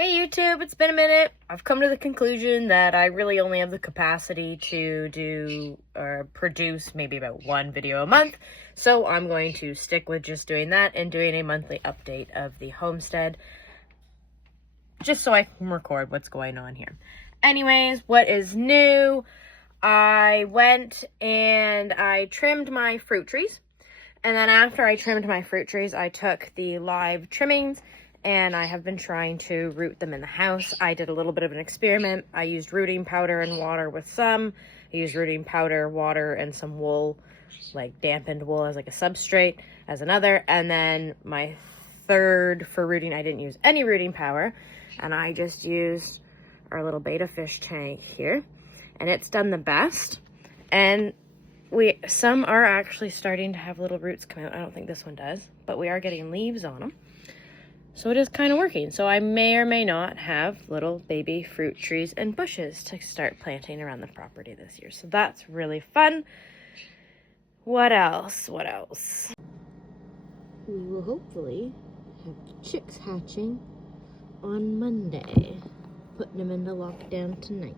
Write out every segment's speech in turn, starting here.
Hey YouTube, it's been a minute. I've come to the conclusion that I really only have the capacity to do or produce maybe about one video a month. So I'm going to stick with just doing that and doing a monthly update of the homestead, just so I can record what's going on here. Anyways, what is new? I went and I trimmed my fruit trees. And then after I trimmed my fruit trees, I took the live trimmings and I have been trying to root them in the house. I did a little bit of an experiment. I used rooting powder and water with some. I used rooting powder, water, and some wool, like dampened wool as like a substrate as another. And then my third for rooting, I didn't use any rooting powder. And I just used our little betta fish tank here. And it's done the best. And some are actually starting to have little roots come out. I don't think this one does, but we are getting leaves on them. So it is kind of working. So I may or may not have little baby fruit trees and bushes to start planting around the property this year. So that's really fun. What else? We will hopefully have chicks hatching on Monday. Putting them into lockdown tonight.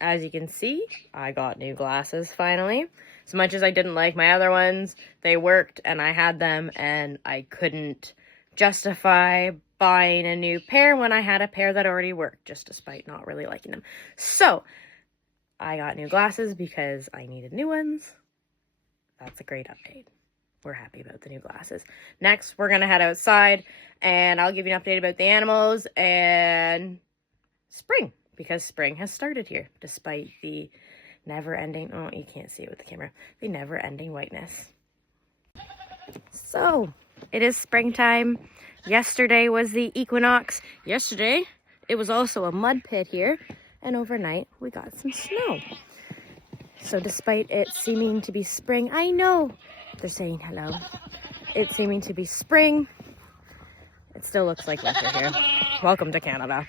As you can see, I got new glasses finally. As much as I didn't like my other ones, they worked and I had them and I couldn't justify buying a new pair when I had a pair that already worked, just despite not really liking them. So, I got new glasses because I needed new ones. That's a great update. We're happy about the new glasses. Next, we're going to head outside and I'll give you an update about the animals and spring. Because spring has started here, despite the never-ending, oh, you can't see it with the camera, the never-ending whiteness. So, it is springtime. Yesterday was the equinox. Yesterday, it was also a mud pit here, and overnight, we got some snow. So, despite it seeming to be spring, I know they're saying hello. It seeming to be spring, it still looks like winter here. Welcome to Canada.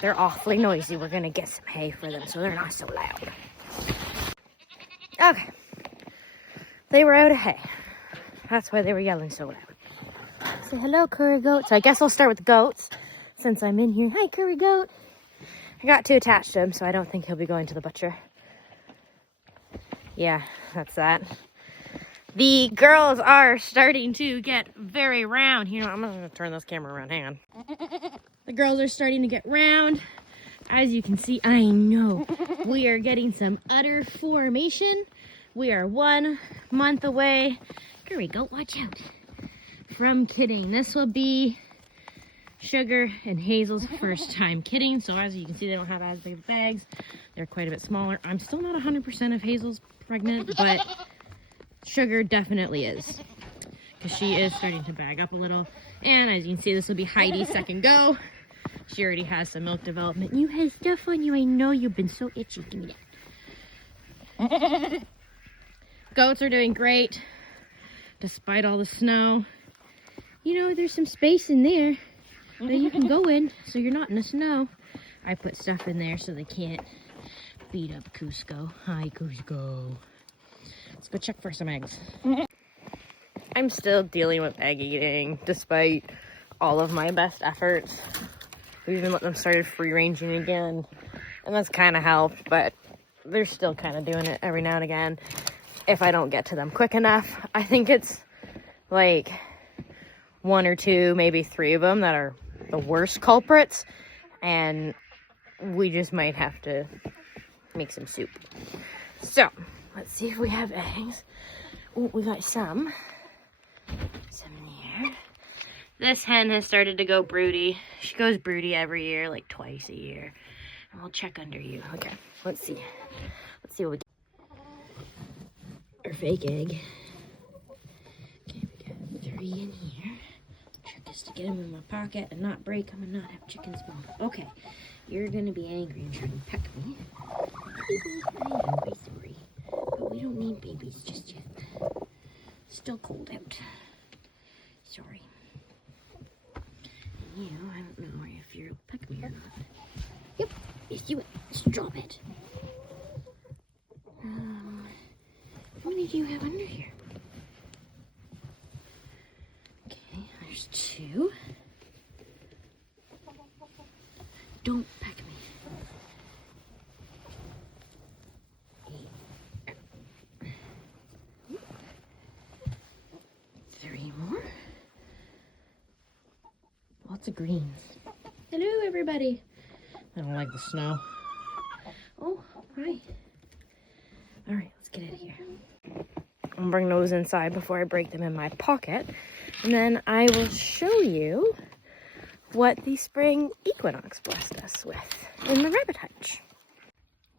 They're awfully noisy. We're going to get some hay for them so they're not so loud. Okay. They were out of hay. That's why they were yelling so loud. Say hello, curry goat. So I guess I'll start with the goats since I'm in here. Hi, curry goat. I got too attached to him, so I don't think he'll be going to the butcher. Yeah, that's that. The girls are starting to get very round. You know, I'm going to turn this camera around. Hang on. The girls are starting to get round. As you can see, I know we are getting some udder formation. We are 1 month away. Here we go, watch out. From kidding. This will be Sugar and Hazel's first time kidding. So as you can see, they don't have as big of bags. They're quite a bit smaller. I'm still not 100% of Hazel's pregnant, but Sugar definitely is. Because she is starting to bag up a little. And as you can see, this will be Heidi's second go. She already has some milk development. You have stuff on you. I know you've been so itchy. Give me that. Goats are doing great, despite all the snow. You know, there's some space in there that you can go in, so you're not in the snow. I put stuff in there so they can't beat up Cusco. Hi, Cusco. Let's go check for some eggs. I'm still dealing with egg eating, despite all of my best efforts. We even let them started free ranging again, and that's kind of helped, but they're still kind of doing it every now and again if I don't get to them quick enough. I think it's like 1 or 2, maybe 3 of them that are the worst culprits, and we just might have to make some soup. So, let's see if we have eggs. Oh, we got some there. This hen has started to go broody. She goes broody every year, like twice a year. And we'll check under you. Okay, let's see. Let's see what we get. Our fake egg. Okay, we got 3 in here. The trick is to get them in my pocket and not break them and not have chickens spawn. Okay, you're gonna be angry and try to peck me. Baby, I am very sorry. But we don't need babies just yet. Still cold out. Sorry. You, I don't know if you'll peck me or not. Yep, yes you will. Just drop it. How many do you have under here? Okay, there's 2. don't peck me. 3 more. Lots of greens. Hello, everybody. I don't like the snow. Oh, hi. All right, let's get out of here. I'll bring those inside before I break them in my pocket. And then I will show you what the spring equinox blessed us with in the rabbit hutch.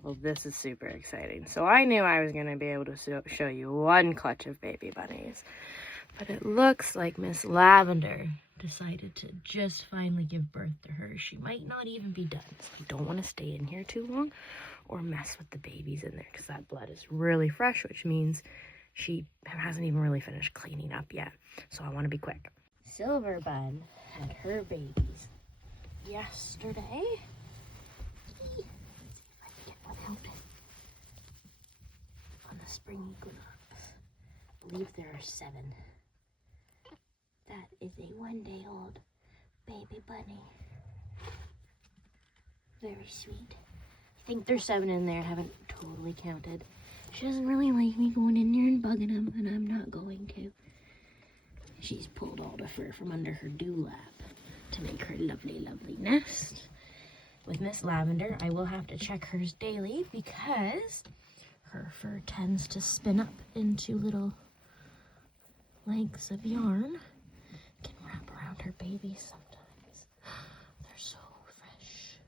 Well, this is super exciting. So I knew I was going to be able to show you one clutch of baby bunnies. But it looks like Miss Lavender decided to just finally give birth to her. She might not even be done. So you don't want to stay in here too long or mess with the babies in there, because that blood is really fresh, which means she hasn't even really finished cleaning up yet. So I want to be quick. Silver Bun had her babies yesterday. Let's see if I can get one out on the spring equinox. I believe there are 7. That is a 1-day-old baby bunny. Very sweet. I think there's 7 in there. I haven't totally counted. She doesn't really like me going in there and bugging them, and I'm not going to. She's pulled all the fur from under her dewlap to make her lovely, lovely nest. With Miss Lavender, I will have to check hers daily because her fur tends to spin up into little lengths of yarn. Can wrap around her babies sometimes. They're so fresh.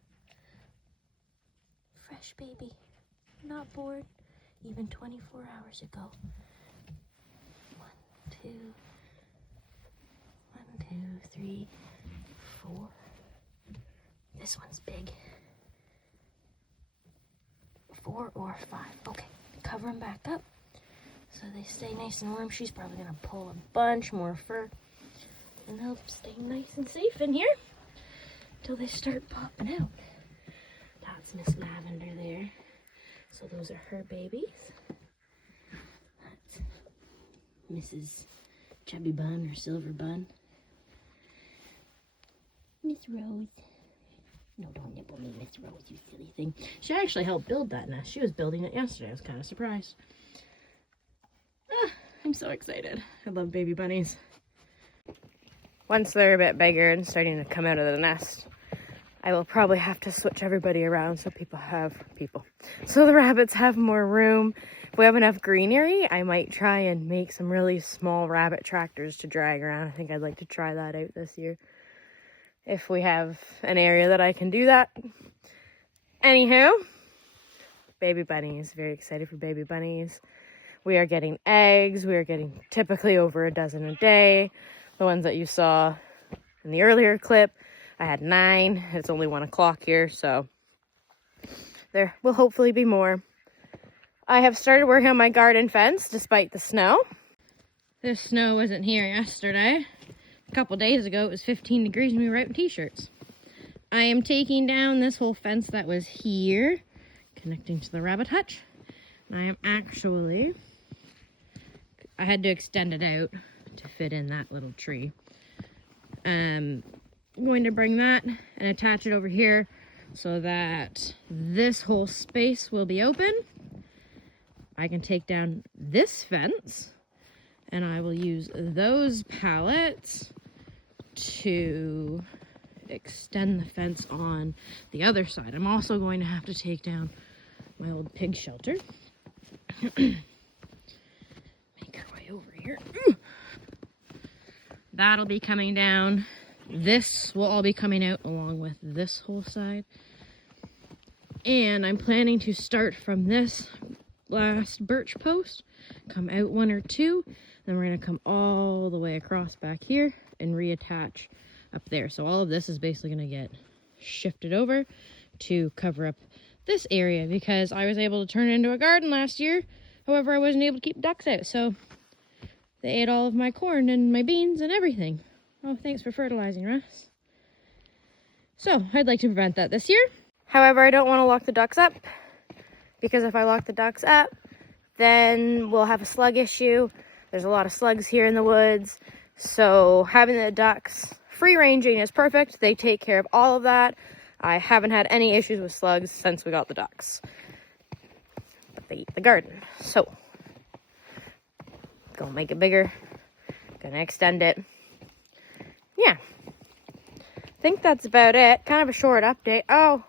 Fresh baby. Not bored even 24 hours ago. 1, 2, 3, 4. This one's big. 4 or 5. Okay, cover them back up so they stay nice and warm. She's probably gonna pull a bunch more fur, and they'll stay nice and safe in here until they start popping out. That's Miss Lavender there. So those are her babies. That's Mrs. Chubby Bun or Silver Bun. Miss Rose. No, don't nibble me, Miss Rose, you silly thing. She actually helped build that nest. She was building it yesterday. I was kind of surprised. I'm so excited. I love baby bunnies. Once they're a bit bigger and starting to come out of the nest, I will probably have to switch everybody around so so the rabbits have more room. If we have enough greenery, I might try and make some really small rabbit tractors to drag around. I think I'd like to try that out this year, if we have an area that I can do that. Anywho, baby bunnies. Very excited for baby bunnies. We are getting eggs. We are getting typically over 12 a day. The ones that you saw in the earlier clip, I had 9. It's only 1 o'clock here, so there will hopefully be more. I have started working on my garden fence despite the snow. This snow wasn't here yesterday. A couple days ago, it was 15 degrees and we were out in t-shirts. I am taking down this whole fence that was here, connecting to the rabbit hutch. And I am actually, I had to extend it out to fit in that little tree. I'm going to bring that and attach it over here so that this whole space will be open. I can take down this fence and I will use those pallets to extend the fence on the other side. I'm also going to have to take down my old pig shelter. Make our way over here. That'll be coming down. This will all be coming out along with this whole side. And I'm planning to start from this last birch post, come out 1 or 2, then we're going to come all the way across back here and reattach up there. So all of this is basically going to get shifted over to cover up this area because I was able to turn it into a garden last year. However, I wasn't able to keep ducks out, so they ate all of my corn and my beans and everything. Oh, thanks for fertilizing, Russ. So I'd like to prevent that this year. However, I don't want to lock the ducks up because if I lock the ducks up, then we'll have a slug issue. There's a lot of slugs here in the woods. So having the ducks free ranging is perfect. They take care of all of that. I haven't had any issues with slugs since we got the ducks. But they eat the garden. So, gonna make it bigger. Gonna extend it. Yeah. I think that's about it. Kind of a short update. Oh,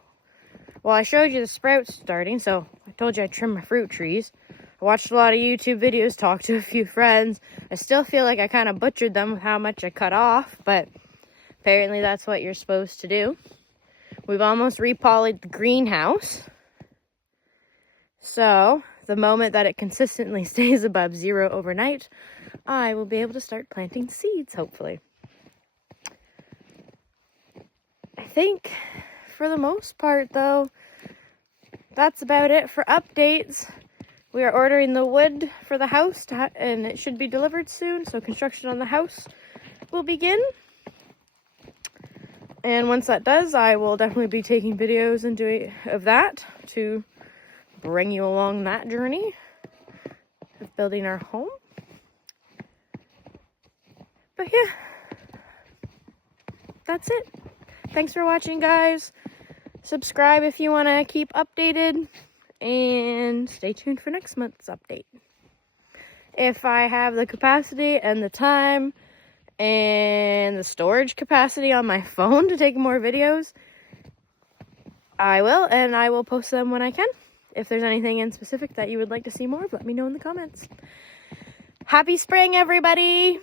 well, I showed you the sprouts starting, so I told you I trimmed my fruit trees. I watched a lot of YouTube videos, talked to a few friends. I still feel like I kind of butchered them with how much I cut off, but apparently that's what you're supposed to do. We've almost repolled the greenhouse. So, the moment that it consistently stays above 0 overnight, I will be able to start planting seeds, hopefully. I think, for the most part, though, that's about it for updates. We are ordering the wood for the house, and it should be delivered soon, so construction on the house will begin. And once that does, I will definitely be taking videos and of that to bring you along that journey of building our home. But yeah, that's it. Thanks for watching, guys. Subscribe if you want to keep updated, and stay tuned for next month's update. If I have the capacity and the time and the storage capacity on my phone to take more videos, I will, and I will post them when I can. If there's anything in specific that you would like to see more of, let me know in the comments. Happy spring, everybody!